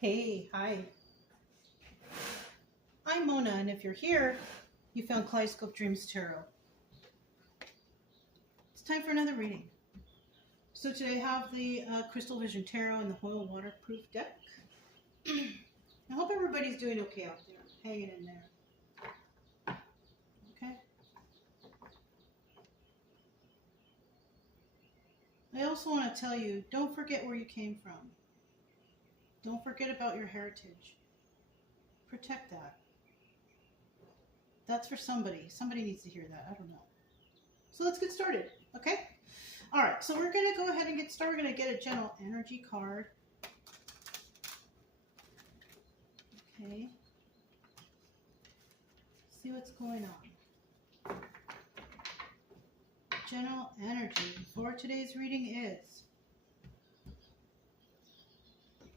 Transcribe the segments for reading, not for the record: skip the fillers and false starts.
Hey, hi. I'm Mona, and if you're here, you found Kaleidoscope Dreams Tarot. It's time for another reading. So today I have the Crystal Vision Tarot and the Hoyle Waterproof deck. I hope everybody's doing okay out there, hanging in there. Okay? I also want to tell you, don't forget where you came from. Don't forget about your heritage. Protect that. That's for somebody. Somebody needs to hear that. I don't know. So let's get started, okay? All right, so we're going to go ahead and get started. We're going to get a general energy card. Okay. See what's going on. General energy for today's reading is...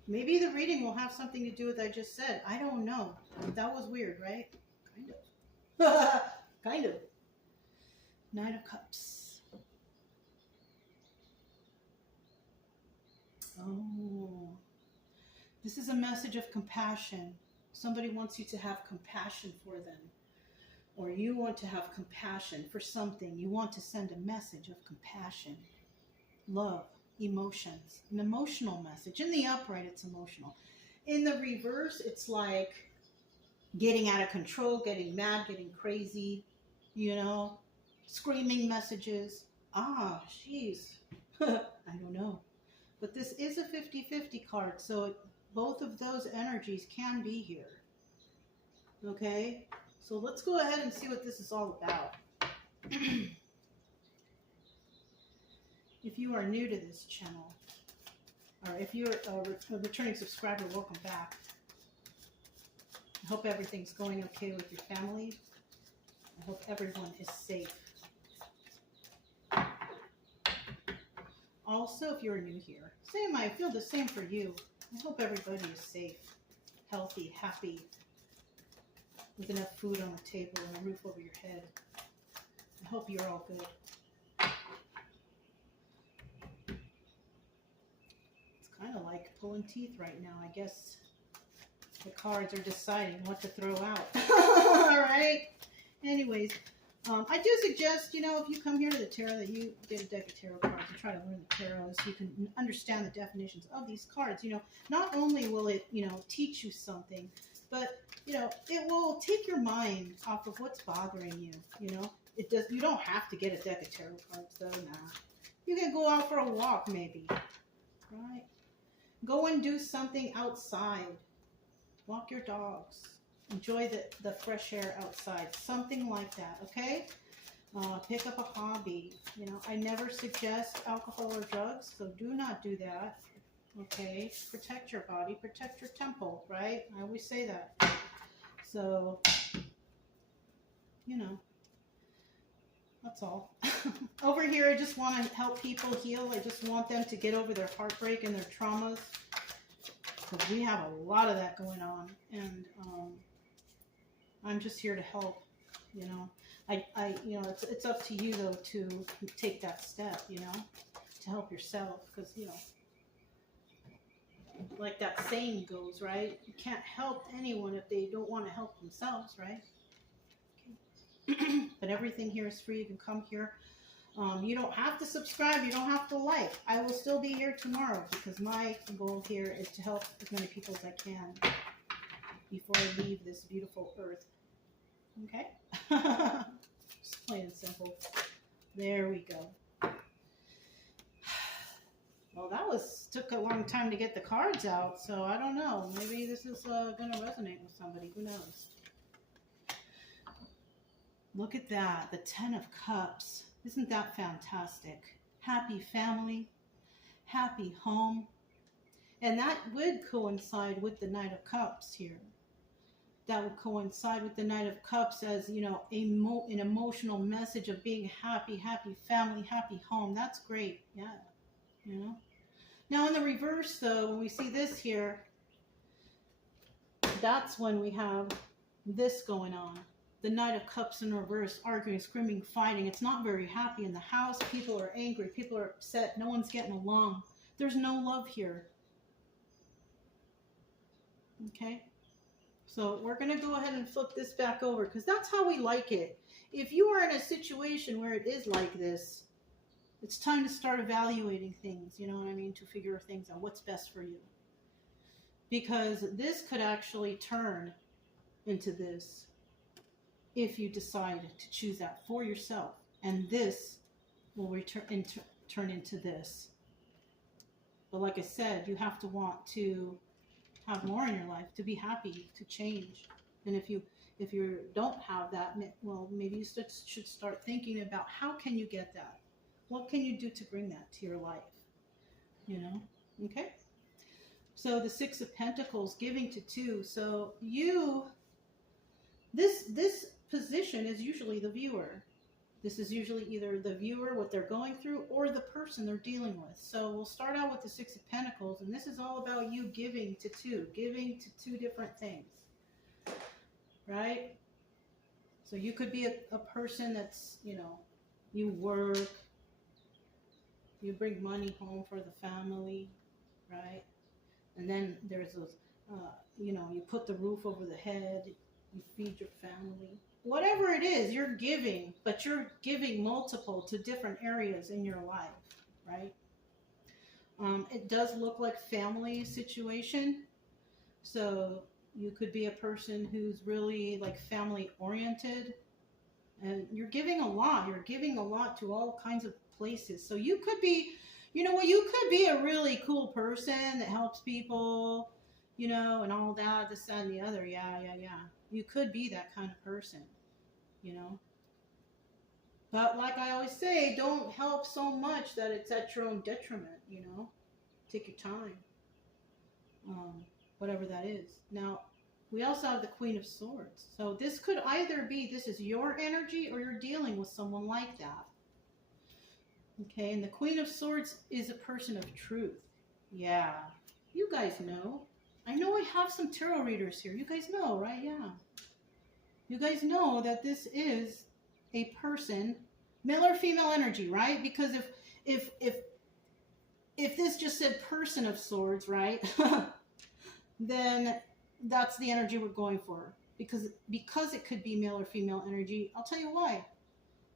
Maybe the reading will have something to do with what I just said. I don't know. That was weird, right? Kind of. Kind of. Knight of Cups. Oh. This is a message of compassion. Somebody wants you to have compassion for them. Or you want to have compassion for something. You want to send a message of compassion, love, emotions, an emotional message. In the upright, it's emotional. In the reverse, it's like getting out of control, getting mad, getting crazy, you know, screaming messages. Ah, jeez. I don't know. But this is a 50-50 card, so both of those energies can be here. Okay? So let's go ahead and see what this is all about. If you are new to this channel, or if you're a returning subscriber, welcome back. I hope everything's going okay with your family. I hope everyone is safe. Also, if you're new here, I feel the same for you. I hope everybody is safe, healthy, happy, with enough food on the table and a roof over your head. I hope you're all good. It's kind of like pulling teeth right now. I guess the cards are deciding what to throw out. All right? Anyways, I do suggest, you know, if you come here to the tarot, that you get a deck of tarot cards and try to learn the tarot so you can understand the definitions of these cards. You know, not only will it, you know, teach you something, but, you know, it will take your mind off of what's bothering you, you know. It does. You don't have to get a deck of tarot cards, though, nah. You can go out for a walk, maybe, right? Go and do something outside. Walk your dogs. Enjoy the fresh air outside. Something like that, okay? Pick up a hobby. You know, I never suggest alcohol or drugs, so do not do that. Okay? Protect your body. Protect your temple, right? I always say that. So, you know, that's all. Over here, I just want to help people heal. I just want them to get over their heartbreak and their traumas. Because we have a lot of that going on. And, I'm just here to help, you know. You know, it's up to you, though, to take that step, you know, to help yourself. Because, you know, like that saying goes, right? You can't help anyone if they don't want to help themselves, right? Okay. But everything here is free. You can come here. You don't have to subscribe. You don't have to like. I will still be here tomorrow because my goal here is to help as many people as I can before I leave this beautiful earth. Okay? Just plain and simple. There we go. Well, that took a long time to get the cards out, so I don't know. Maybe this is going to resonate with somebody. Who knows? Look at that. The 10 of Cups. Isn't that fantastic? Happy family. Happy home. And that would coincide with the Knight of Cups here. That would coincide with the Knight of Cups as, you know, an emotional message of being happy, happy family, happy home. That's great. Yeah. You know. Now in the reverse, though, when we see this here, that's when we have this going on. The Knight of Cups in reverse, arguing, screaming, fighting. It's not very happy in the house. People are angry. People are upset. No one's getting along. There's no love here. Okay? So we're going to go ahead and flip this back over because that's how we like it. If you are in a situation where it is like this, it's time to start evaluating things, you know what I mean, to figure things out, what's best for you. Because this could actually turn into this if you decide to choose that for yourself. And this will turn into this. But like I said, you have to want to have more in your life, to be happy, to change. And if you don't have that, well, maybe you should start thinking about how can you get that? What can you do to bring that to your life? You know? Okay? So the Six of Pentacles, giving to two. So this position is usually the viewer. This is usually either the viewer, what they're going through, or the person they're dealing with. So we'll start out with the Six of Pentacles, and this is all about you giving to two different things, right? So you could be a person that's, you know, you work, you bring money home for the family, right? And then there's those, you know, you put the roof over the head, you feed your family. Whatever it is, you're giving, but you're giving multiple to different areas in your life, right? It does look like family situation. So you could be a person who's really like family oriented, and you're giving a lot. You're giving a lot to all kinds of places. So you could be, you know what, you could be a really cool person that helps people, you know, and all that, this, that, and the other. Yeah. You could be that kind of person, you know. But like I always say, don't help so much that it's at your own detriment, you know. Take your time. Whatever that is. Now, we also have the Queen of Swords. So this could either be, this is your energy, or you're dealing with someone like that. Okay, and the Queen of Swords is a person of truth. Yeah, you guys know. I know I have some tarot readers here. You guys know, right? Yeah. You guys know that this is a person, male or female energy, right? Because if this just said person of swords, right? Then that's the energy we're going for. Because it could be male or female energy. I'll tell you why.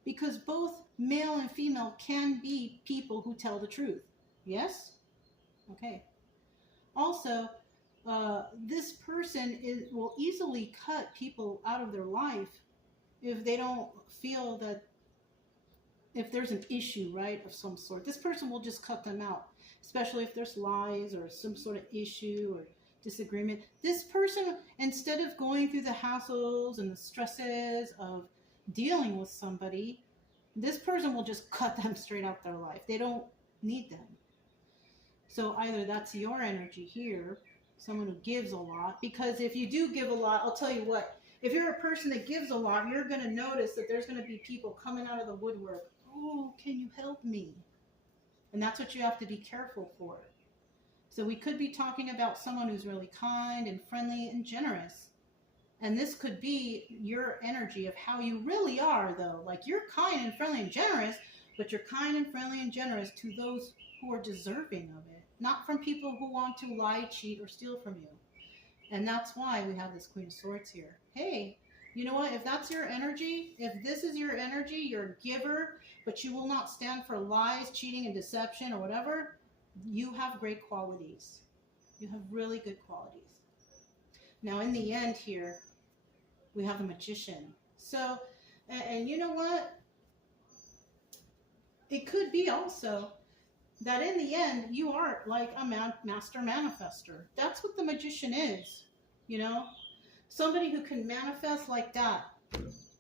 Because both male and female can be people who tell the truth. Yes? Okay. Also, this person will easily cut people out of their life if they don't feel that, if there's an issue, right, of some sort. This person will just cut them out, especially if there's lies or some sort of issue or disagreement. This person, instead of going through the hassles and the stresses of dealing with somebody, this person will just cut them straight out their life. They don't need them. So either that's your energy here, someone who gives a lot, because if you do give a lot, I'll tell you what, if you're a person that gives a lot, you're going to notice that there's going to be people coming out of the woodwork. Oh, can you help me? And that's what you have to be careful for. So we could be talking about someone who's really kind and friendly and generous. And this could be your energy of how you really are, though. Like, you're kind and friendly and generous, but you're kind and friendly and generous to those who are deserving of it. Not from people who want to lie, cheat, or steal from you. And that's why we have this Queen of Swords here. Hey, you know what? If that's your energy, if this is your energy, you're a giver, but you will not stand for lies, cheating, and deception, or whatever, you have great qualities. You have really good qualities. Now, in the end here, we have the Magician. So, and you know what? It could be also that in the end, you are like a master manifester. That's what the Magician is, you know? Somebody who can manifest like that,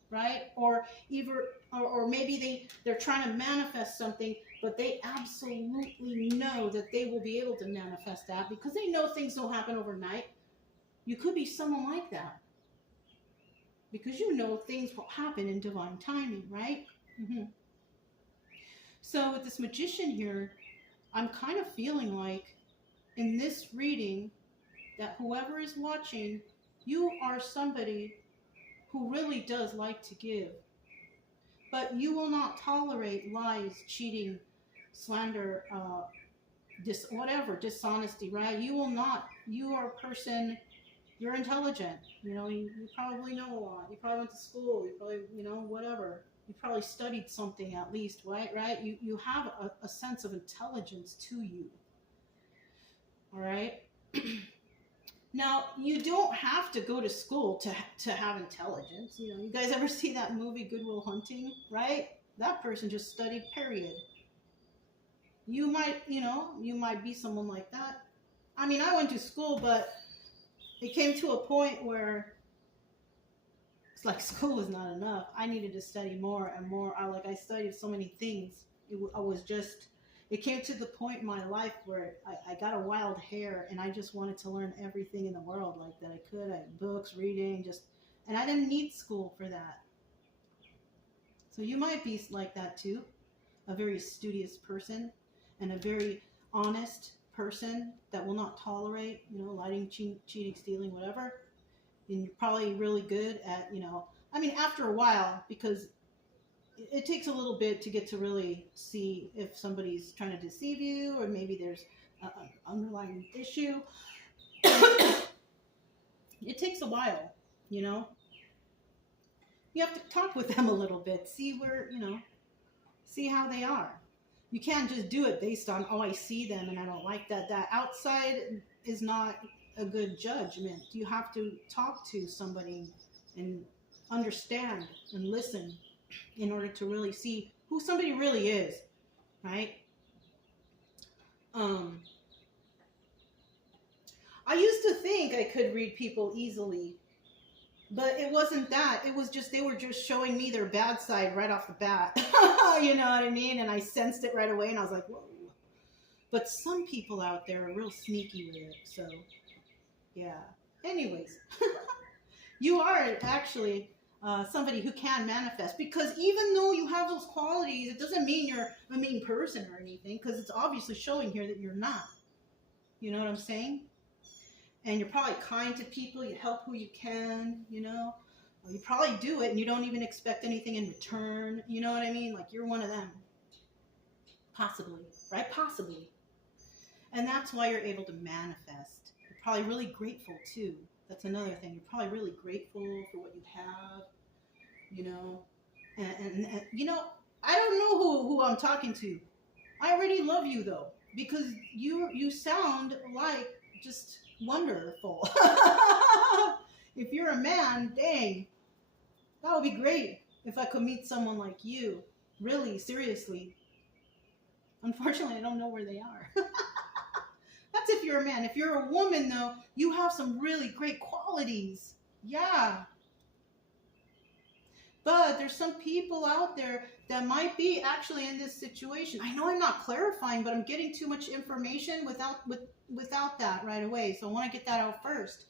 right? Or maybe they're trying to manifest something, but they absolutely know that they will be able to manifest that because they know things don't happen overnight. You could be someone like that because you know things will happen in divine timing, right? Mm-hmm. So with this Magician here, I'm kind of feeling like in this reading that whoever is watching, you are somebody who really does like to give. But you will not tolerate lies, cheating, slander, dishonesty, right? You will not. You are a person You're intelligent. You probably know a lot. You probably went to school. You probably, whatever. You probably studied something at least, right? Right? You have a sense of intelligence to you. All right? Now, you don't have to go to school to have intelligence. You guys ever see that movie Good Will Hunting, right? That person just studied, period. You might be someone like that. I mean, I went to school, but it came to a point where it's like school was not enough. I needed to study more and more. I studied so many things. It came to the point in my life where I got a wild hair and I just wanted to learn everything in the world like that I could. I had books, reading, and I didn't need school for that. So you might be like that too, a very studious person and a very honest person that will not tolerate, lying, cheating, stealing, whatever. And you're probably really good at, after a while, because it takes a little bit to get to really see if somebody's trying to deceive you or maybe there's an underlying issue. It takes a while, You have to talk with them a little bit, see where, see how they are. You can't just do it based on, I see them and I don't like that. That outside is not a good judgment. You have to talk to somebody and understand and listen in order to really see who somebody really is, right? I used to think I could read people easily, but it wasn't that. It was just, they were just showing me their bad side right off the bat. You know what I mean? And I sensed it right away and I was like, whoa. But some people out there are real sneaky with it, so yeah. Anyways, you are actually somebody who can manifest, because even though you have those qualities, it doesn't mean you're a mean person or anything, because it's obviously showing here that you're not. You know what I'm saying? And you're probably kind to people, you help who you can, You probably do it and you don't even expect anything in return, you know what I mean? Like you're one of them. Possibly, right? Possibly. And that's why you're able to manifest. You're probably really grateful too. That's another thing. You're probably really grateful for what you have, And I don't know who I'm talking to. I already love you though, because you sound like just wonderful. If you're a man, dang, that would be great if I could meet someone like you. Really, seriously. Unfortunately, I don't know where they are. That's if you're a man. If you're a woman, though, you have some really great qualities. Yeah. But there's some people out there that might be actually in this situation. I know I'm not clarifying, but I'm getting too much information without that right away. So I want to get that out first.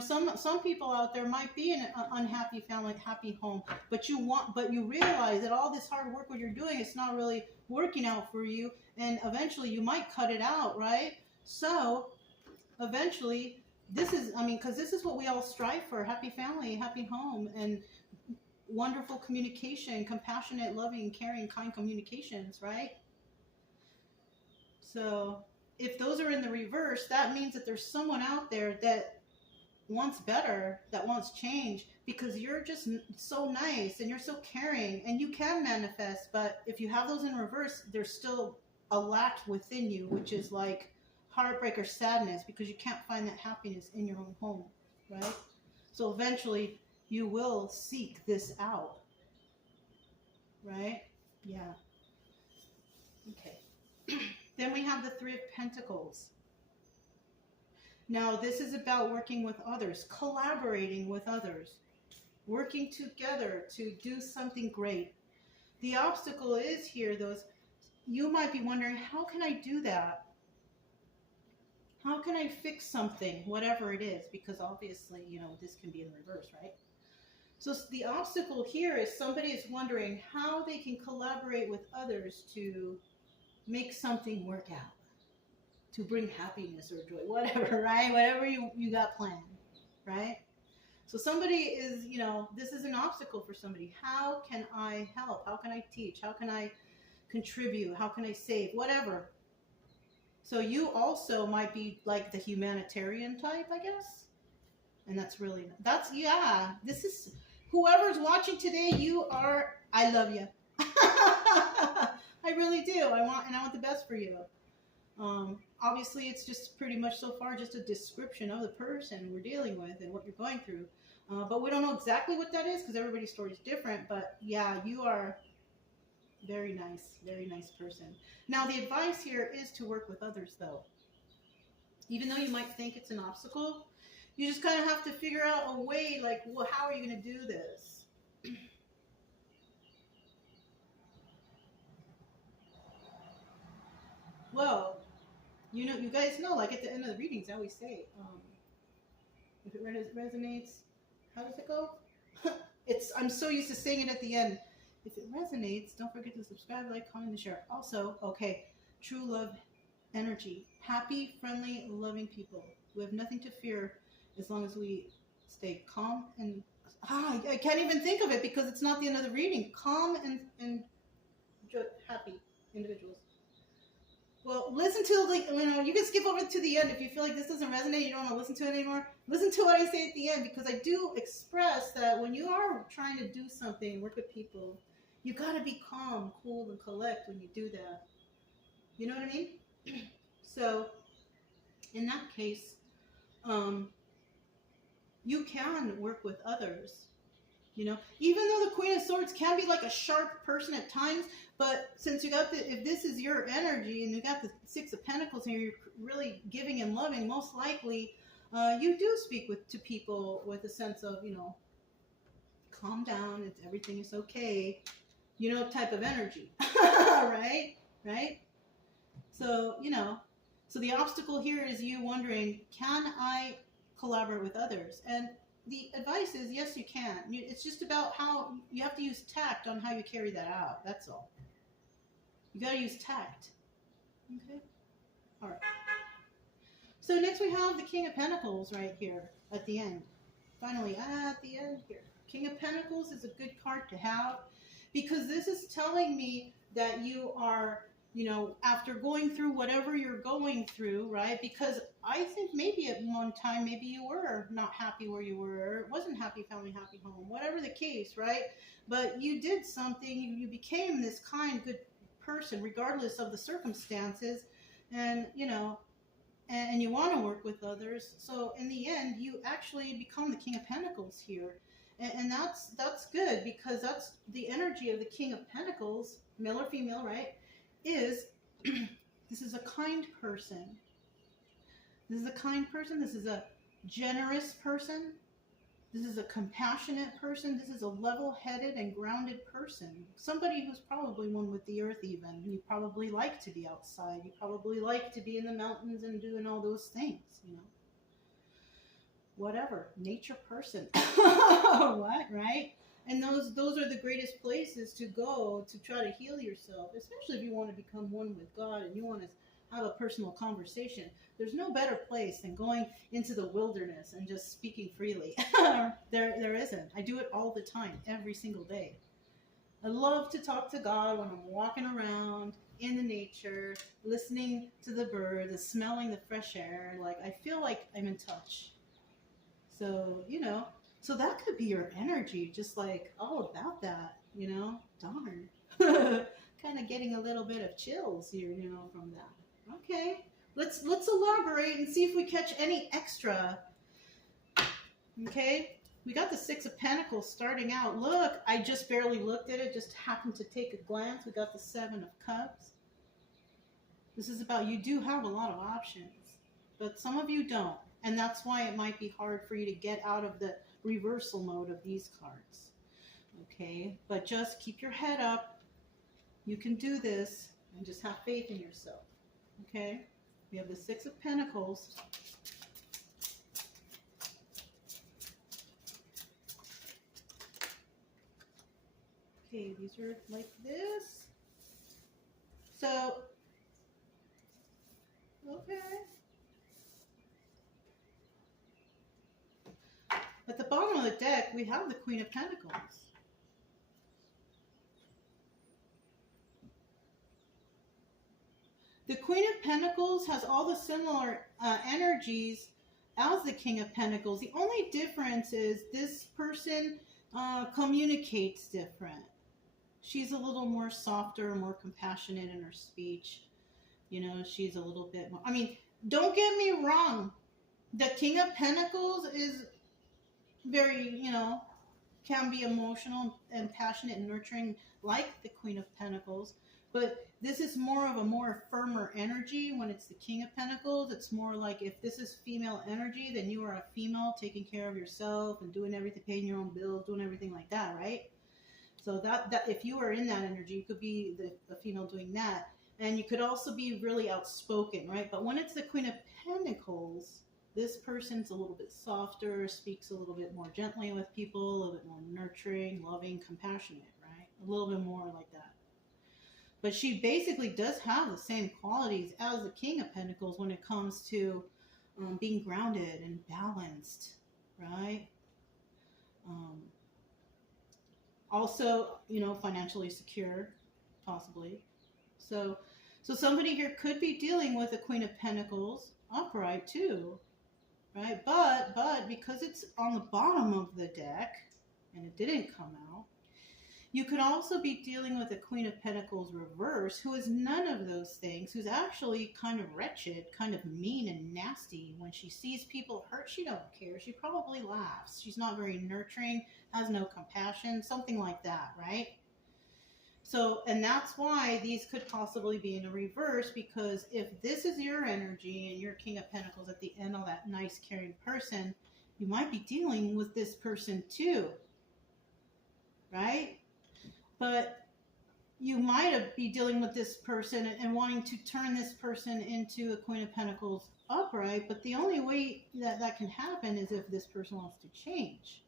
Some people out there might be in an unhappy family, happy home, but you realize that all this hard work what you're doing, it's not really working out for you, and eventually you might cut it out, right? So eventually because this is what we all strive for: happy family, happy home, and wonderful communication, compassionate, loving, caring, kind communications, right? So if those are in the reverse, that means that there's someone out there that wants better, that wants change, because you're just so nice and you're so caring and you can manifest. But if you have those in reverse, there's still a lack within you, which is like heartbreak or sadness, because you can't find that happiness in your own home, right? So eventually you will seek this out, right? Yeah. Okay. Then we have the Three of Pentacles. Now, this is about working with others, collaborating with others, working together to do something great. The obstacle is here, you might be wondering, how can I do that? How can I fix something, whatever it is? Because obviously, this can be in reverse, right? So the obstacle here is somebody is wondering how they can collaborate with others to make something work out, to bring happiness or joy, whatever, right? Whatever you got planned, right? So somebody is, this is an obstacle for somebody. How can I help? How can I teach? How can I contribute? How can I save? Whatever. So you also might be like the humanitarian type, I guess. And that's really, yeah, this is, whoever's watching today, I love you. I really do. I want the best for you. Obviously, it's just pretty much so far just a description of the person we're dealing with and what you're going through. But we don't know exactly what that is because everybody's story is different. But yeah, you are very nice person. Now, the advice here is to work with others, though. Even though you might think it's an obstacle, you just kind of have to figure out a way, like, well, how are you going to do this? Well, you know, you guys know, like at the end of the readings, I always say, if it resonates, how does it go? I'm so used to saying it at the end. If it resonates, don't forget to subscribe, like, comment, and share. Also, okay, true love energy. Happy, friendly, loving people. We have nothing to fear as long as we stay calm and I can't even think of it because it's not the end of the reading. Calm and happy individuals. Well, listen to you can skip over to the end if you feel like this doesn't resonate. You don't want to listen to it anymore. Listen to what I say at the end because I do express that when you are trying to do something, work with people, you got to be calm, cool, and collect when you do that. You know what I mean? So, in that case, you can work with others. You know, even though the Queen of Swords can be like a sharp person at times, but since you got if this is your energy and you got the Six of Pentacles and you're really giving and loving, most likely you do speak to people with a sense of, you know, calm down, everything is okay, you know, type of energy, right? So, you know, so the obstacle here is you wondering, can I collaborate with others? And the advice is, yes, you can. It's just about how you have to use tact on how you carry that out. That's all. You got to use tact. Okay? All right. So next we have the King of Pentacles right here at the end. Finally, at the end here. King of Pentacles is a good card to have because this is telling me that you are, you know, after going through whatever you're going through, right? Because I think maybe at one time, maybe you were not happy where you were, or it wasn't happy family, happy home, whatever the case, right? But you did something, you became this kind, good person, regardless of the circumstances, and, you know, and you want to work with others. So in the end, you actually become the King of Pentacles here. And that's good because that's the energy of the King of Pentacles, male or female, right? Is this is a kind person. This is a kind person. This is a generous person. This is a compassionate person. This is a level-headed and grounded person. Somebody who's probably one with the earth even. You probably like to be outside. You probably like to be in the mountains and doing all those things, you know. Whatever. Nature person. What, right? And those are the greatest places to go to try to heal yourself, especially if you want to become one with God and you want to have a personal conversation. There's no better place than going into the wilderness and just speaking freely. There isn't. I do it all the time, every single day. I love to talk to God when I'm walking around in the nature, listening to the birds, smelling the fresh air. Like, I feel like I'm in touch. So, you know, so that could be your energy, just like all about that, you know, darn. Kind of getting a little bit of chills here, you know, from that. Okay, let's elaborate and see if we catch any extra. Okay, we got the Six of Pentacles starting out. Look, I just barely looked at it, just happened to take a glance. We got the Seven of Cups. This is about, you do have a lot of options, but some of you don't. And that's why it might be hard for you to get out of the reversal mode of these cards. Okay, but just keep your head up. You can do this and just have faith in yourself. Okay, we have the Six of Pentacles. Okay, these are like this. So, okay. At the bottom of the deck, we have the Queen of Pentacles. The Queen of Pentacles has all the similar energies as the King of Pentacles. The only difference is this person communicates different. She's a little more softer, more compassionate in her speech. You know, she's a little bit more, I mean, don't get me wrong. The King of Pentacles is very, you know, can be emotional and passionate and nurturing like the Queen of Pentacles. But this is more of a more firmer energy when it's the King of Pentacles. It's more like if this is female energy, then you are a female taking care of yourself and doing everything, paying your own bills, doing everything like that, right? So that if you are in that energy, you could be the female doing that. And you could also be really outspoken, right? But when it's the Queen of Pentacles, this person's a little bit softer, speaks a little bit more gently with people, a little bit more nurturing, loving, compassionate, right? A little bit more like that. But she basically does have the same qualities as the King of Pentacles when it comes to being grounded and balanced, right? Also, you know, financially secure, possibly. So somebody here could be dealing with a Queen of Pentacles upright too, right? But because it's on the bottom of the deck and it didn't come out, you could also be dealing with a Queen of Pentacles reverse who is none of those things, who's actually kind of wretched, kind of mean and nasty. When she sees people hurt, she don't care. She probably laughs. She's not very nurturing, has no compassion, something like that, right? So, and that's why these could possibly be in a reverse, because if this is your energy and your King of Pentacles at the end, all that nice, caring person, you might be dealing with this person too, right? But you might be dealing with this person and wanting to turn this person into a Queen of Pentacles upright, but the only way that can happen is if this person wants to change.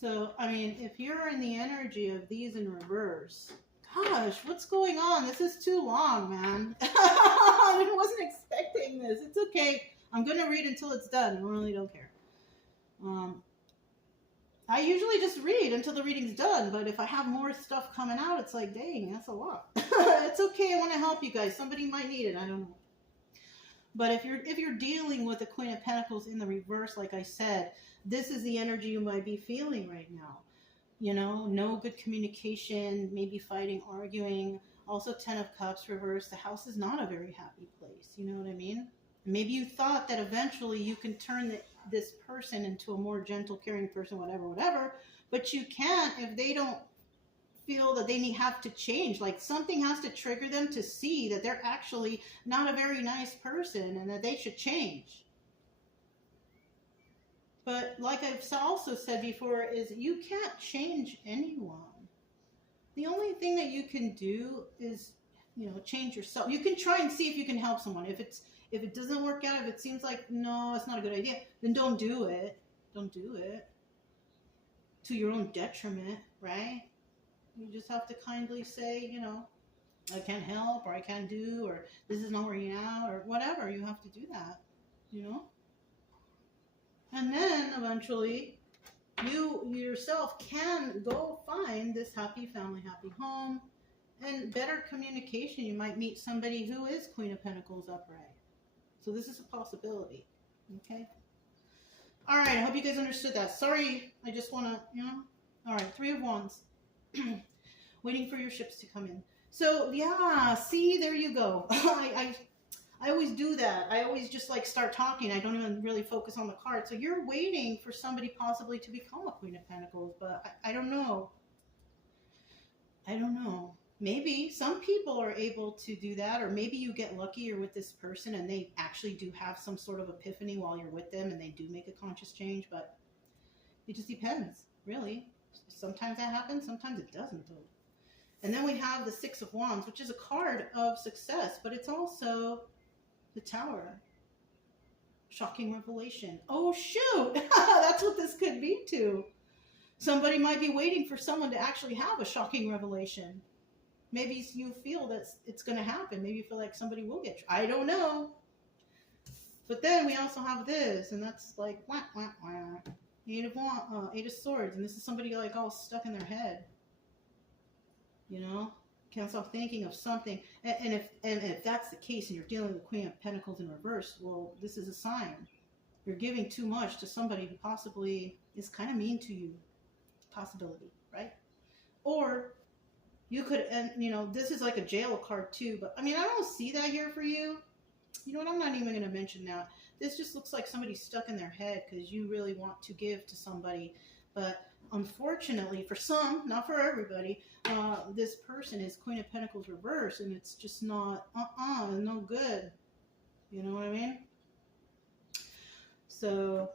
So, I mean, if you're in the energy of these in reverse, gosh, what's going on? This is too long, man. I wasn't expecting this. It's okay. I'm going to read until it's done. I really don't care. I usually just read until the reading's done, but if I have more stuff coming out, it's like, dang, that's a lot. It's okay. I want to help you guys. Somebody might need it. I don't know. But if you're dealing with the Queen of Pentacles in the reverse, like I said, this is the energy you might be feeling right now. You know, no good communication, maybe fighting, arguing. Also, Ten of Cups reverse. The house is not a very happy place. You know what I mean? Maybe you thought that eventually you can turn this person into a more gentle, caring person, whatever, but you can't if they don't feel that they have to change. Like something has to trigger them to see that they're actually not a very nice person and that they should change. But like I've also said before, is you can't change anyone. The only thing that you can do is, you know, change yourself. You can try and see if you can help someone. If it doesn't work out, if it seems like, no, it's not a good idea, then don't do it. Don't do it. To your own detriment, right? You just have to kindly say, you know, I can't help, or I can't do, or this is not working out, or whatever. You have to do that, you know? And then eventually you yourself can go find this happy family, happy home, and better communication. You might meet somebody who is Queen of Pentacles upright. So this is a possibility, okay? All right, I hope you guys understood that. Sorry, I just want to, you know. All right, Three of Wands. Waiting for your ships to come in. So, yeah, see, there you go. I always do that. I always just like start talking. I don't even really focus on the card. So you're waiting for somebody possibly to become a Queen of Pentacles, but I don't know. I don't know. Maybe some people are able to do that, or maybe you get lucky, you're with this person and they actually do have some sort of epiphany while you're with them and they do make a conscious change, but it just depends, really. Sometimes that happens, sometimes it doesn't though. And then we have the Six of Wands, which is a card of success, but it's also the Tower. Shocking revelation. Oh shoot, that's what this could be too. Somebody might be waiting for someone to actually have a shocking revelation. Maybe you feel that it's going to happen. Maybe you feel like somebody will get you. I don't know. But then we also have this, and that's like, wah, wah, wah. Eight of Swords, and this is somebody like all stuck in their head. You know? Can't stop thinking of something. And if that's the case and you're dealing with the Queen of Pentacles in reverse, well, this is a sign. You're giving too much to somebody who possibly is kind of mean to you. Possibility, right? Or you could, and you know, this is like a jail card too, but I mean, I don't see that here for you. You know what, I'm not even going to mention that. This just looks like somebody stuck in their head because you really want to give to somebody. But unfortunately, for some, not for everybody, this person is Queen of Pentacles reverse, and it's just not, no good. You know what I mean? So,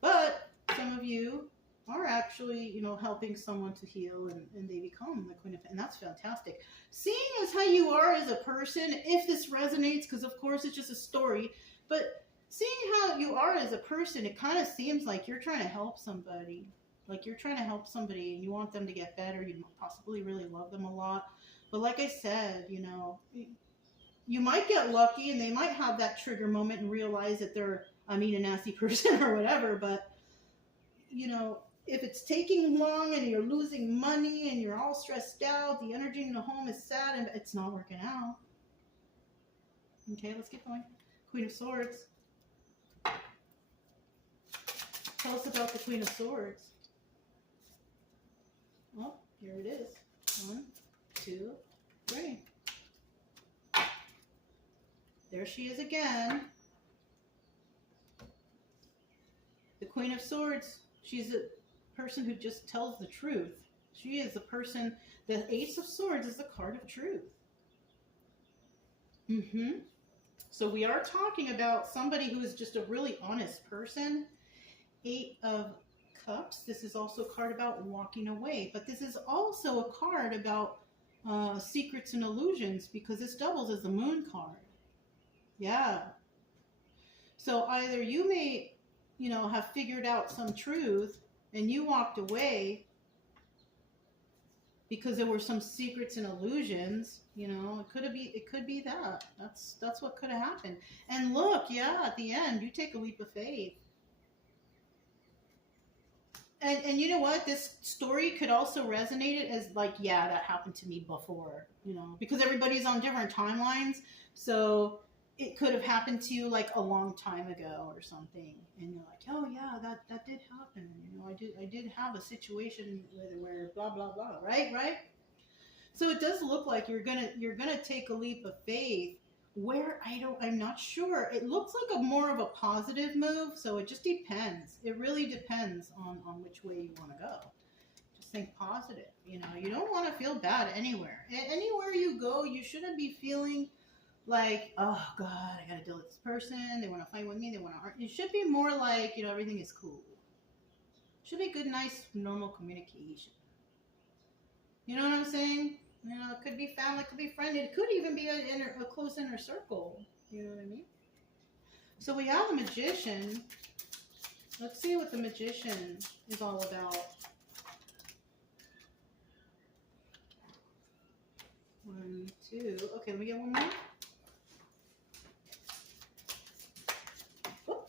but some of you are actually, you know, helping someone to heal, and they become the Queen of Pentacles, and that's fantastic. Seeing as how you are as a person, if this resonates, because of course it's just a story, but seeing how you are as a person, it kind of seems like you're trying to help somebody. Like you're trying to help somebody and you want them to get better. You possibly really love them a lot. But like I said, you know, you might get lucky and they might have that trigger moment and realize that they're, a nasty person or whatever. But, you know, if it's taking long and you're losing money and you're all stressed out, the energy in the home is sad and it's not working out. Okay, let's get going. Queen of Swords. Tell us about the Queen of Swords. Well, here it is. 1, 2, 3. There she is again. The Queen of Swords, she's a person who just tells the truth. She is the person, the Ace of Swords is the card of truth. So we are talking about somebody who is just a really honest person. 8 of Cups. This is also a card about walking away, but this is also a card about secrets and illusions, because this doubles as the Moon card. Yeah. So either you may, you know, have figured out some truth and you walked away because there were some secrets and illusions. You know, it could be that. That's what could have happened. And look, yeah, at the end, you take a leap of faith. And you know what? This story could also resonate as like, yeah, that happened to me before, you know, because everybody's on different timelines. So it could have happened to you like a long time ago or something. And you're like, oh yeah, that did happen. You know, I did have a situation where blah, blah, blah, right? So it does look like you're gonna take a leap of faith. Where I'm not sure. It looks like more of a positive move, so it just depends. It really depends on which way you want to go. Just think positive. You know, you don't want to feel bad anywhere. Anywhere you go, you shouldn't be feeling like, oh God, I gotta deal with this person. They want to fight with me. They want to argue. It should be more like, you know, everything is cool. Should be good, nice, normal communication. You know what I'm saying? You know, it could be family, it could be friend, it could even be a close inner circle. You know what I mean? So we have the Magician. Let's see what the Magician is all about. 1, 2. Okay, let me get one more. Whoop.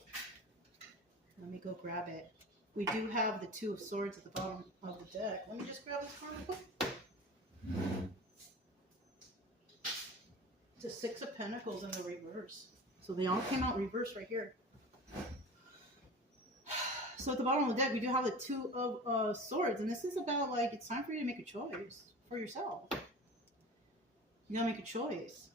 Let me go grab it. We do have the 2 of Swords at the bottom of the deck. Let me just grab this card. Whoop. The 6 of Pentacles in the reverse. So they all came out reverse right here. So at the bottom of the deck, we do have the 2 of Swords. And this is about, like, it's time for you to make a choice for yourself. You gotta make a choice.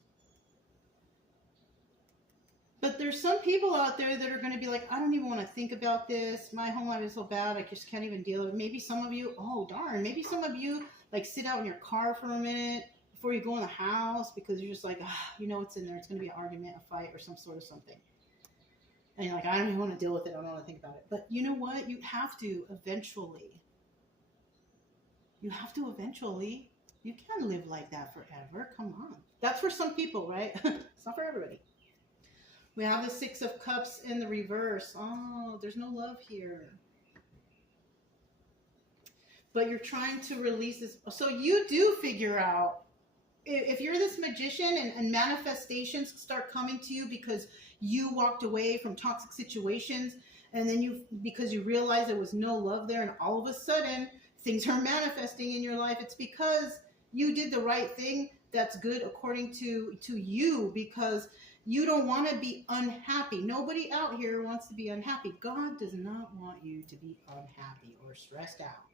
But there's some people out there that are going to be like, I don't even want to think about this. My home life is so bad, I just can't even deal with it. Maybe some of you, oh darn, maybe some of you, like, sit out in your car for a minute before you go in the house, because you're just like, you know what's in there. It's going to be an argument, a fight, or some sort of something. And you're like, I don't even want to deal with it. I don't want to think about it. But you know what? You have to eventually. You have to eventually. You can't live like that forever. Come on. That's for some people, right? It's not for everybody. We have the 6 of Cups in the reverse. Oh, there's no love here. But you're trying to release this. So you do figure out, if you're this Magician and manifestations start coming to you because you walked away from toxic situations, and then because you realize there was no love there, and all of a sudden things are manifesting in your life, it's because you did the right thing. that's good according to you, because you don't want to be unhappy. Nobody out here wants to be unhappy. God does not want you to be unhappy or stressed out.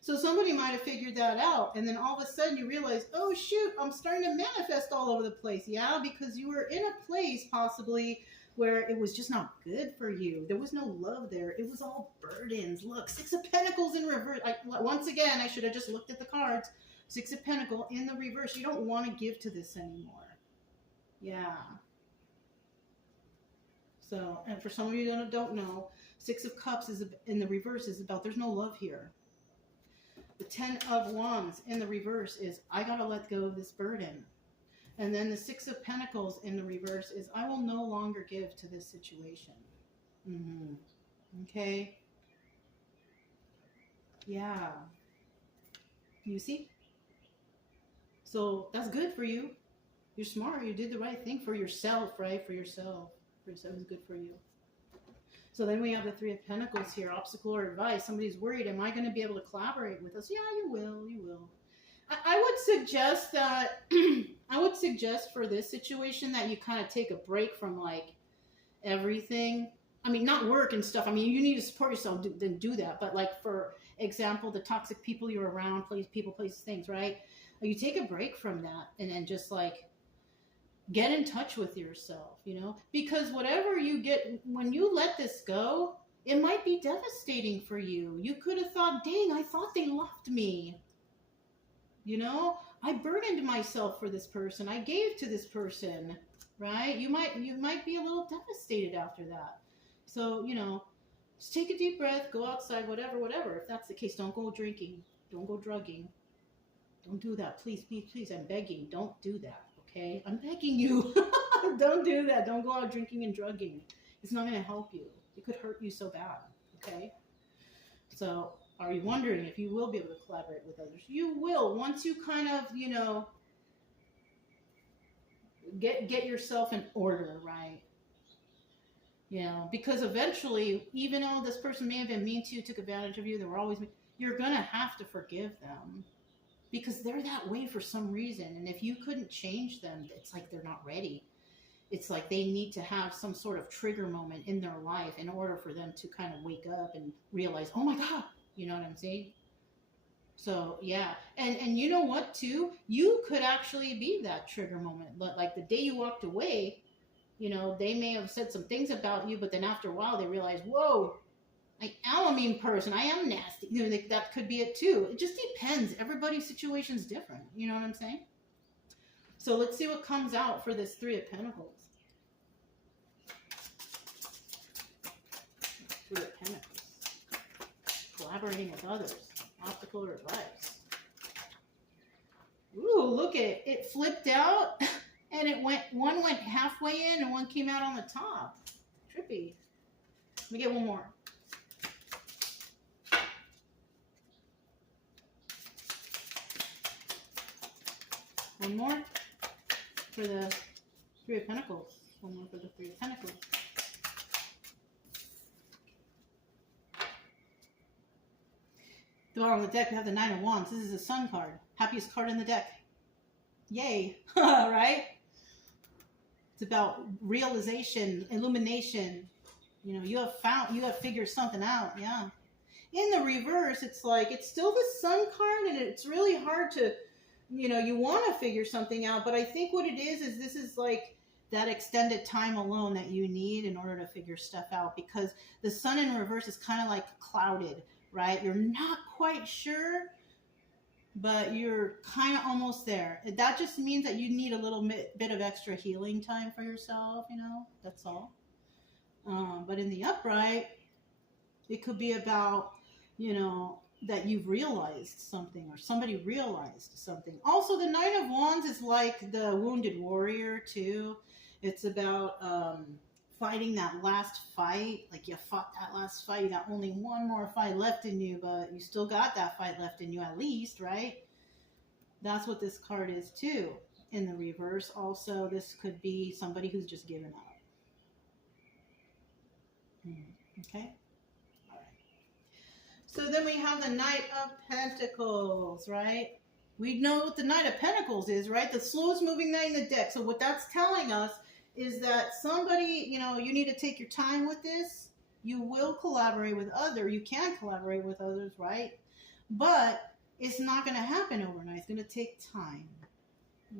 So somebody might have figured that out, and then all of a sudden you realize, oh shoot, I'm starting to manifest all over the place. Yeah, because you were in a place possibly where it was just not good for you. There was no love there. It was all burdens. Look, Six of Pentacles in reverse. Once again, I should have just looked at the cards. Six of Pentacles in the reverse. You don't want to give to this anymore. Yeah. So, and for some of you that don't know, Six of Cups is in the reverse is about there's no love here. The Ten of Wands in the reverse is I got to let go of this burden. And then the Six of Pentacles in the reverse is I will no longer give to this situation. Okay? Yeah. You see? So that's good for you. You're smart. You did the right thing for yourself, right? For yourself. For yourself is good for you. So then we have the Three of Pentacles here. Obstacle or advice. Somebody's worried. Am I going to be able to collaborate with us? Yeah, you will. You will. I would suggest that, I would suggest for this situation that you kind of take a break from like everything. I mean, not work and stuff. I mean, you need to support yourself, then do that. But like, for example, the toxic people you're around, people, places, things, right? You take a break from that and then just like get in touch with yourself, you know? Because whatever you get, when you let this go, it might be devastating for you. You could have thought, dang, I thought they loved me. You know, I burdened myself for this person. I gave to this person, right? You might be a little devastated after that. So, you know, just take a deep breath, go outside, whatever. If that's the case, don't go drinking, don't go drugging. Don't do that. Please, I'm begging. Don't do that, okay? I'm begging you. Don't do that. Don't go out drinking and drugging. It's not going to help you. It could hurt you so bad, okay? So, are you wondering if you will be able to collaborate with others? You will, once you kind of, you know, get yourself in order, right? You know, because eventually, even though this person may have been mean to you, took advantage of you, they were always mean, you're going to have to forgive them because they're that way for some reason. And if you couldn't change them, it's like they're not ready. It's like they need to have some sort of trigger moment in their life in order for them to kind of wake up and realize, oh my God, you know what I'm saying? So, yeah. And you know what, too? You could actually be that trigger moment. Like the day you walked away, you know, they may have said some things about you, but then after a while they realize, whoa, I am a mean person. I am nasty. You know, that could be it, too. It just depends. Everybody's situation is different. You know what I'm saying? So let's see what comes out for this Three of Pentacles. Three of Pentacles. Collaborating with others. Obstacle or advice. Ooh, look at it. It flipped out and one went halfway in and one came out on the top. Trippy. Let me get one more. One more for the Three of Pentacles. One more for the Three of Pentacles. The bottom of the deck, we have the Nine of Wands. This is a Sun card. Happiest card in the deck. Yay. Right? It's about realization, illumination. You know, you have figured something out. Yeah. In the reverse, it's like, it's still the Sun card, and it's really hard to, you know, you want to figure something out, but I think what it is this is like that extended time alone that you need in order to figure stuff out, because the Sun in reverse is kind of like clouded, right? You're not quite sure, but you're kind of almost there. That just means that you need a little bit of extra healing time for yourself, you know, that's all. But in the upright, it could be about, you know, that you've realized something or somebody realized something. Also, the Nine of Wands is like the wounded warrior too. It's about fighting that last fight. Like you fought that last fight, you got only one more fight left in you, but you still got that fight left in you at least, right? That's what this card is too. In the reverse also, this could be somebody who's just given up. Okay? So then we have the Knight of Pentacles, right? We know what the Knight of Pentacles is, right? The slowest moving knight in the deck. So what that's telling us is that somebody, you know, you need to take your time with this. You will collaborate with others. You can collaborate with others, right? But it's not going to happen overnight. It's going to take time.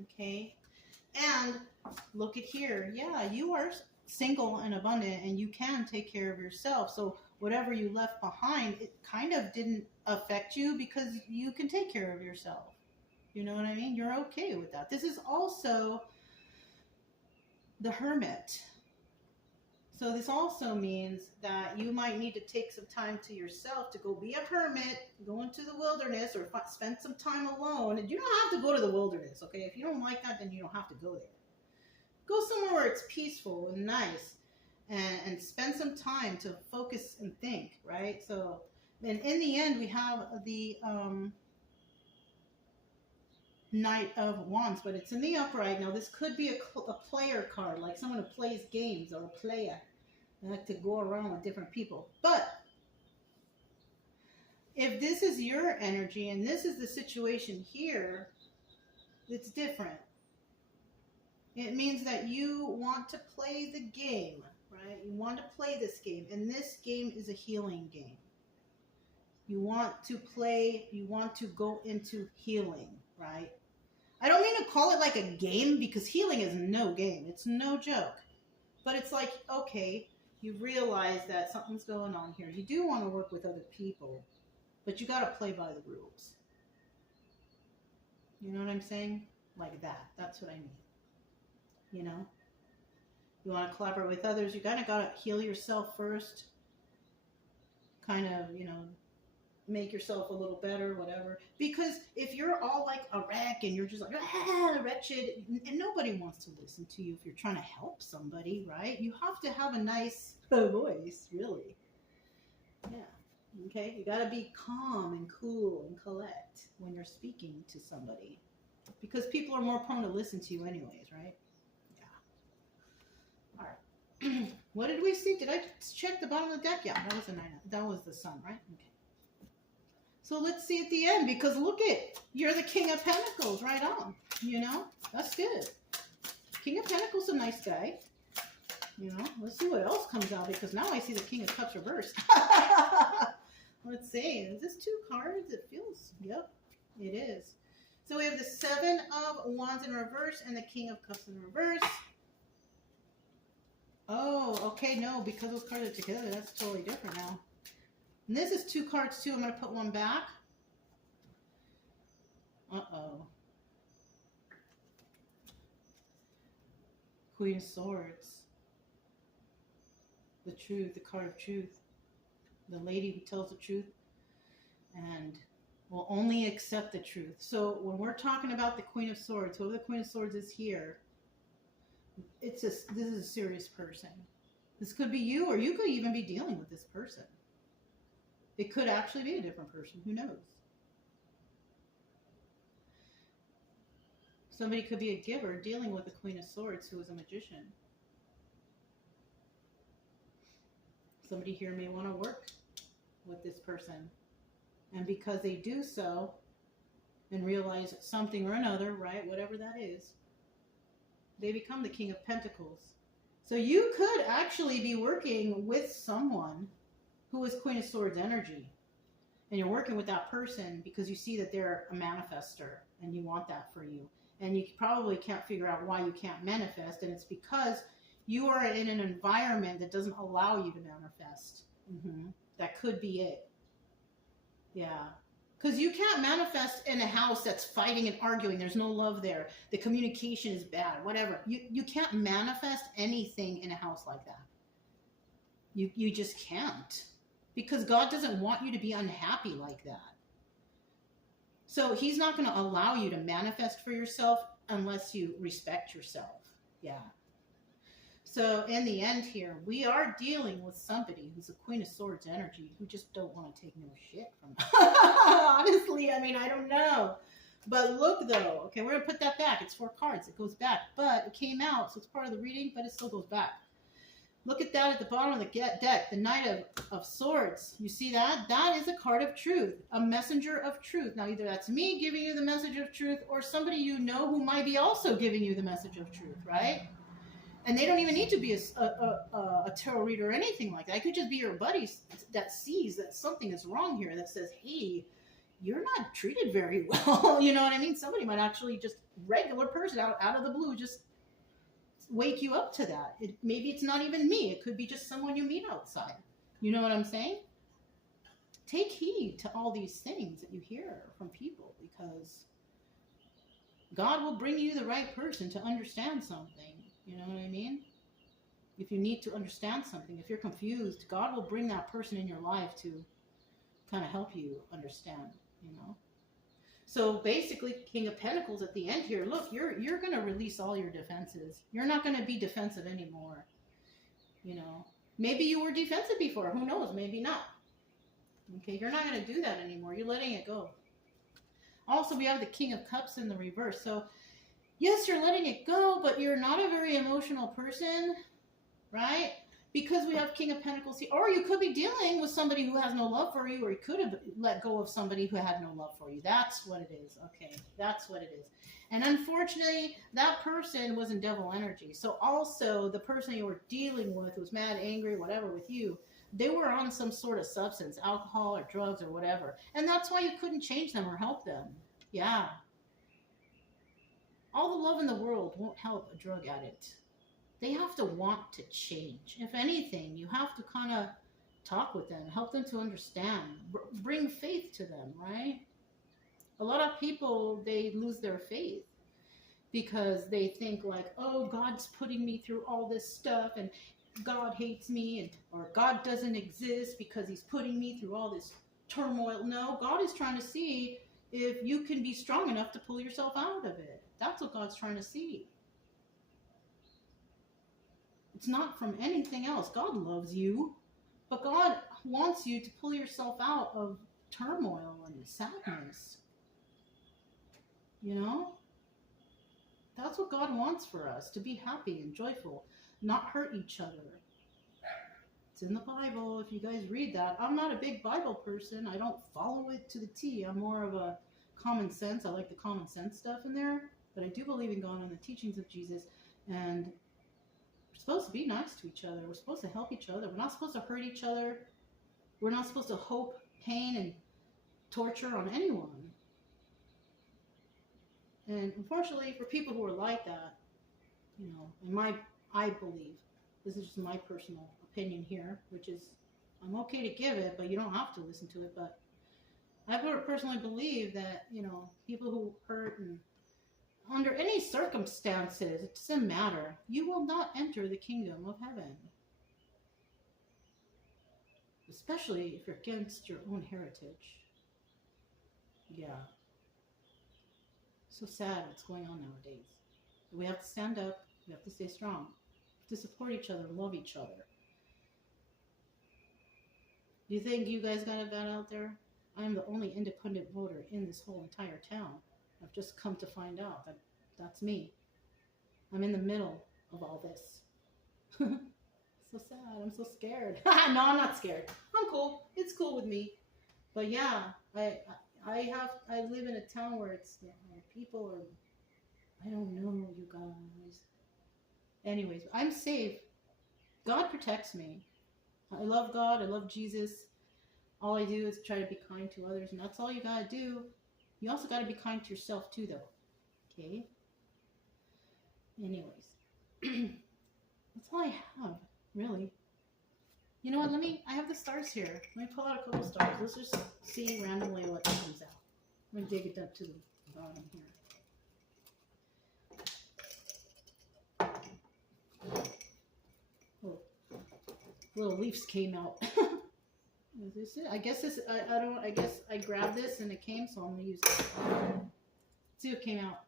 Okay? And look at here. Yeah, you are single and abundant, and you can take care of yourself. So whatever you left behind, it kind of didn't affect you because you can take care of yourself. You know what I mean? You're okay with that. This is also the Hermit. So this also means that you might need to take some time to yourself to go be a hermit, go into the wilderness, or spend some time alone. And you don't have to go to the wilderness, okay? If you don't like that, then you don't have to go there. Go somewhere where it's peaceful and nice, and spend some time to focus and think, right? So, and in the end, we have the Knight of Wands, but it's in the upright. Now, this could be a player card, like someone who plays games, or a player. They like to go around with different people. But if this is your energy and this is the situation here, it's different. It means that you want to play the game, right? You want to play this game, and this game is a healing game. You want to play, you want to go into healing, right? I don't mean to call it like a game, because healing is no game. It's no joke. But it's like, okay, you realize that something's going on here. You do want to work with other people, but you got to play by the rules. You know what I'm saying? Like that. That's what I mean. You know? You want to collaborate with others. You kind of got to heal yourself first. Kind of, you know, make yourself a little better, whatever. Because if you're all like a wreck and you're just like, wretched, and nobody wants to listen to you if you're trying to help somebody, right? You have to have a nice voice, really. Yeah. Okay? You got to be calm and cool and collect when you're speaking to somebody. Because people are more prone to listen to you anyways, right? Yeah. All right. What did we see? Did I check the bottom of the deck? Yeah, that was the nine. That was the sun, right? Okay. So let's see at the end, because look it, you're the King of Pentacles, right on. You know, that's good. King of Pentacles is a nice guy. You know, let's see what else comes out, because now I see the King of Cups reversed. Let's see, is this 2 cards? It feels, yep, it is. So we have the 7 of Wands in reverse and the King of Cups in reverse. Oh, okay, no, because those cards are together, that's totally different now. And this is 2 cards too. I'm going to put one back. Uh-oh. Queen of Swords. The truth, the card of truth. The lady who tells the truth and will only accept the truth. So when we're talking about the Queen of Swords, whoever the Queen of Swords is here, this is a serious person. This could be you, or you could even be dealing with this person. It could actually be a different person. Who knows? Somebody could be a giver dealing with the Queen of Swords who is a magician. Somebody here may want to work with this person. And because they do so and realize something or another, right, whatever that is, they become the King of Pentacles. So you could actually be working with someone who is Queen of Swords energy. And you're working with that person because you see that they're a manifester and you want that for you. And you probably can't figure out why you can't manifest. And it's because you are in an environment that doesn't allow you to manifest. That could be it. Yeah. Because you can't manifest in a house that's fighting and arguing. There's no love there. The communication is bad, whatever. You can't manifest anything in a house like that. You just can't. Because God doesn't want you to be unhappy like that. So he's not going to allow you to manifest for yourself unless you respect yourself. Yeah. So in the end here, we are dealing with somebody who's a Queen of Swords energy who just don't want to take no shit from honestly, I mean, I don't know. But look though, okay, we're going to put that back. It's 4 cards. It goes back. But it came out, so it's part of the reading, but it still goes back. Look at that at the bottom of the deck, the Knight of Swords. You see that? That is a card of truth, a messenger of truth. Now, either that's me giving you the message of truth or somebody you know who might be also giving you the message of truth, right? And they don't even need to be a tarot reader or anything like that. It could just be your buddy that sees that something is wrong here, that says, hey, you're not treated very well. You know what I mean? Somebody might actually just, regular person out of the blue, just wake you up to that. Maybe it's not even me. It could be just someone you meet outside. You know what I'm saying? Take heed to all these things that you hear from people, because God will bring you the right person to understand something. You know what I mean? If you need to understand something, if you're confused, God will bring that person in your life to kind of help you understand, you know? So basically, King of Pentacles at the end here, look, you're going to release all your defenses. You're not going to be defensive anymore. You know, maybe you were defensive before. Who knows? Maybe not. Okay, you're not going to do that anymore. You're letting it go. Also, we have the King of Cups in the reverse. So, yes, you're letting it go, but you're not a very emotional person, right? Because we have King of Pentacles here. Or you could be dealing with somebody who has no love for you, or you could have let go of somebody who had no love for you. That's what it is. Okay, that's what it is. And unfortunately, that person was in devil energy. So also, the person you were dealing with who was mad, angry, whatever with you, they were on some sort of substance, alcohol or drugs or whatever. And that's why you couldn't change them or help them. Yeah. All the love in the world won't help a drug addict. They have to want to change. If anything, you have to kind of talk with them, help them to understand, bring faith to them, right? A lot of people, they lose their faith because they think like, oh, God's putting me through all this stuff and God hates me, or God doesn't exist because he's putting me through all this turmoil. No, God is trying to see if you can be strong enough to pull yourself out of it. That's what God's trying to see. It's not from anything else. God loves you, but God wants you to pull yourself out of turmoil and sadness. You know? That's what God wants for us, to be happy and joyful, not hurt each other. It's in the Bible, if you guys read that. I'm not a big Bible person. I don't follow it to the T. I'm more of a common sense. I like the common sense stuff in there, but I do believe in God and the teachings of Jesus, and we're supposed to be nice to each other. We're supposed to help each other. We're not supposed to hurt each other. We're not supposed to hope pain and torture on anyone. And unfortunately, for people who are like that, you know, I believe, this is just my personal opinion here, which is, I'm okay to give it, but you don't have to listen to it. But I personally believe that, you know, people who hurt and under any circumstances, it doesn't matter, you will not enter the kingdom of heaven. Especially if you're against your own heritage. Yeah. So sad what's going on nowadays. We have to stand up. We have to stay strong. To support each other and love each other. Do you think you guys got it bad out there? I'm the only independent voter in this whole entire town. I've just come to find out that that's me. I'm in the middle of all this. So sad. I'm so scared. No, I'm not scared. I'm cool. It's cool with me. But yeah, I live in a town where it's, where people are, I don't know, you guys. Anyways, I'm safe. God protects me. I love God. I love Jesus. All I do is try to be kind to others, and that's all you gotta do. You also gotta be kind to yourself too, though. Okay? Anyways. That's all I have, really. You know what, I have the stars here. Let me pull out a couple stars. Let's just see randomly what comes out. I'm gonna dig it up to the bottom here. Oh, little leaves came out. Is this it? I guess this, I guess I grabbed this and it came, so I'm gonna use it. Let's see what came out.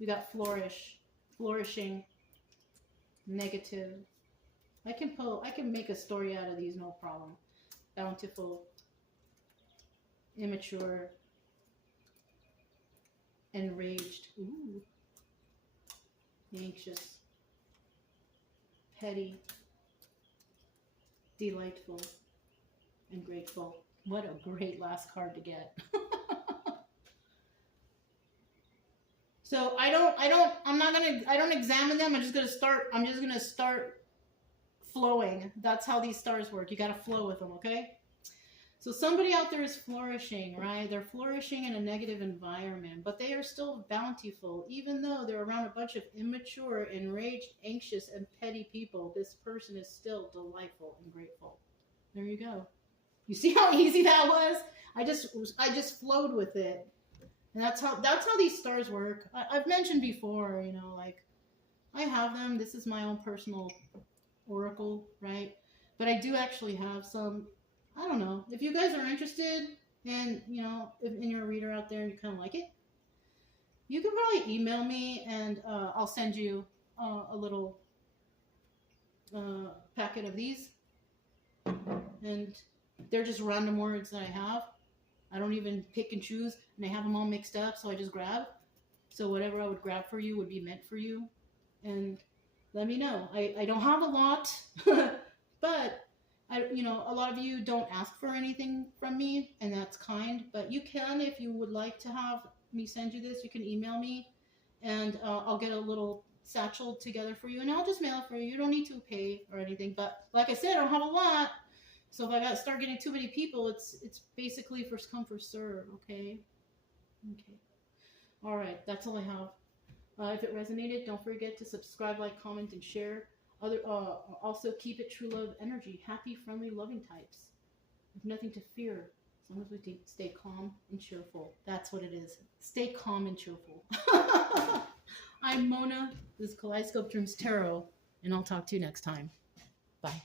We got flourishing, negative. I can make a story out of these, no problem. Bountiful, immature, enraged, ooh, anxious, petty, delightful, and grateful. What a great last card to get. So I don't examine them. I'm just going to start flowing. That's how these stars work. You got to flow with them, okay? So somebody out there is flourishing, right? They're flourishing in a negative environment, but they are still bountiful. Even though they're around a bunch of immature, enraged, anxious, and petty people, this person is still delightful and grateful. There you go. You see how easy that was? I just flowed with it. And that's how these stars work. I've mentioned before, you know, like I have them. This is my own personal oracle, right? But I do actually have some. I don't know. If you guys are interested and, you know, in your reader out there and you kind of like it, you can probably email me and I'll send you a little packet of these. And they're just random words that I have. I don't even pick and choose, and I have them all mixed up, so I just grab. So whatever I would grab for you would be meant for you. And let me know. I don't have a lot, but you know, a lot of you don't ask for anything from me, and that's kind, but you can, if you would like to have me send you this, you can email me, and I'll get a little satchel together for you, and I'll just mail it for you. You don't need to pay or anything, but like I said, I don't have a lot, so if I start getting too many people, it's basically first come, first serve, okay? Okay. All right, that's all I have. If it resonated, don't forget to subscribe, like, comment, and share. Also, keep it true love energy. Happy, friendly, loving types. With nothing to fear. As long as we stay calm and cheerful. That's what it is. Stay calm and cheerful. I'm Mona. This is Kaleidoscope Dreams Tarot. And I'll talk to you next time. Bye.